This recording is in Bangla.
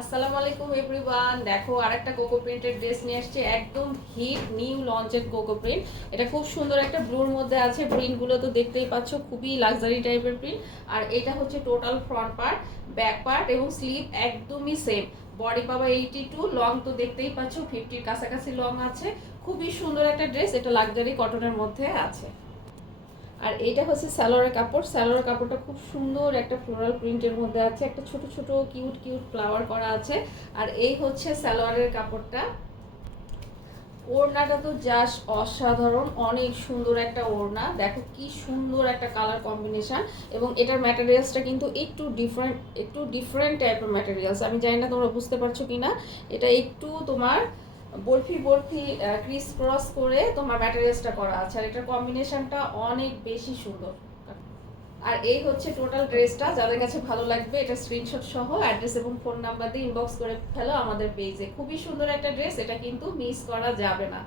আসসালামু আলাইকুম এভরিওয়ান। দেখো আরেকটা কোকো প্রিন্টের ড্রেস নিয়ে আসছে, একদম হিট নিউ লঞ্চের কোকো প্রিন্ট। এটা খুব সুন্দর একটা ব্লুর মধ্যে আছে। প্রিন্টগুলো তো দেখতেই পাচ্ছ, খুবই লাক্সারি টাইপের প্রিন্ট। আর এটা হচ্ছে total front part, back part এবং স্লিভ একদমই সেম। বডি পাবা 82, লং তো দেখতেই পাচ্ছ 50-র কাছাকাছি লং আছে। খুবই সুন্দর একটা ড্রেস, এটা লাক্সারি কটনের মধ্যে আছে। আর এইটা হচ্ছে সালোয়ারের কাপড়। সালোয়ারের কাপড়টা খুব সুন্দর একটা ফ্লোরাল প্রিন্টের মধ্যে আছে, একটা ছোট ছোট কিউট কিউট ফ্লাওয়ার করা আছে। আর এই হচ্ছে সালোয়ারের কাপড়টা। ওড়নাটা তো জাস্ট অসাধারণ, অনেক সুন্দর একটা ওড়না। দেখো কি সুন্দর একটা কালার কম্বিনেশন। এবং এটার ম্যাটেরিয়ালসটা কিন্তু একটু ডিফারেন্ট টাইপের ম্যাটেরিয়ালস। আমি জানি না তোমরা বুঝতে পারছো কিনা। এটা একটু তোমার বরফি বরফি ক্রিস ক্রস করে তোমার ম্যাটেরিয়ালসটা করা আছে। আর এটার কম্বিনেশনটা অনেক বেশি সুন্দর। আর এই হচ্ছে টোটাল ড্রেসটা। যাদের কাছে ভালো লাগবে এটা স্ক্রিনশট সহ অ্যাড্রেস এবং ফোন নাম্বার দিয়ে ইনবক্স করে ফেলো আমাদের পেজে। খুবই সুন্দর একটা ড্রেস, এটা কিন্তু মিস করা যাবে না।